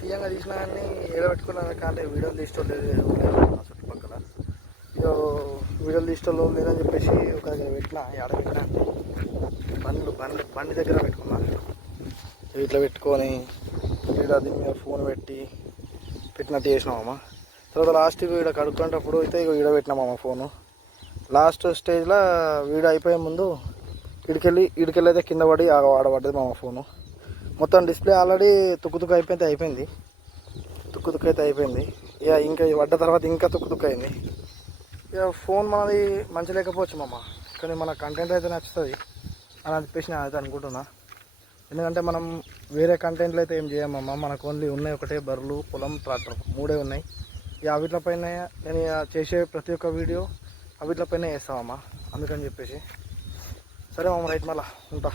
తీయంగా తీసినా కానీ ఏడబెట్టుకున్నాను కానీ వీడియోలు తీసుకోలేదు చుట్టుపక్కల. ఇక వీడియోలు తీసుకోలేదు లేదని చెప్పేసి ఒక దగ్గర పెట్టినా, ఆడ పెట్టినా బండి దగ్గర పెట్టుకున్నా. ఇట్లా పెట్టుకొని ఇక్కడ దీని మీద ఫోన్ పెట్టినట్టు చేసినామమ్మ. తర్వాత లాస్ట్ వీడియో కడుక్కునేటప్పుడు అయితే ఇక వీడియో పెట్టినామమ్మ ఫోను. లాస్ట్ స్టేజ్లో వీడియో అయిపోయే ముందు ఇడికెళ్ళి అయితే కింద పడి ఆడబడ్డది మా ఫోను. మొత్తం డిస్ప్లే ఆల్రెడీ తుక్కు అయిపోయింది. తుక్కు అయితే అయిపోయింది. ఇక ఇంకా పడ్డ తర్వాత ఇంకా తుక్కు అయింది. ఇక ఫోన్ మనది మంచి లేకపోవచ్చు మామ, కానీ మన కంటెంట్ అయితే నచ్చుతుంది అని చెప్పేసి నేను అయితే అనుకుంటున్నా. ఎందుకంటే మనం వేరే కంటెంట్లు అయితే ఏం చేయమమ్మ, మనకు ఓన్లీ ఉన్నాయి ఒకటే బర్రెలు, పొలం, ట్రాక్టర్, 3 ఉన్నాయి. ఇక వీటిపైన నేను చేసే ప్రతి ఒక్క వీడియో వీటిపైన వేస్తామమ్మ. అందుకని చెప్పేసి సరే మామ, రైట్, మళ్ళా ఉంటా.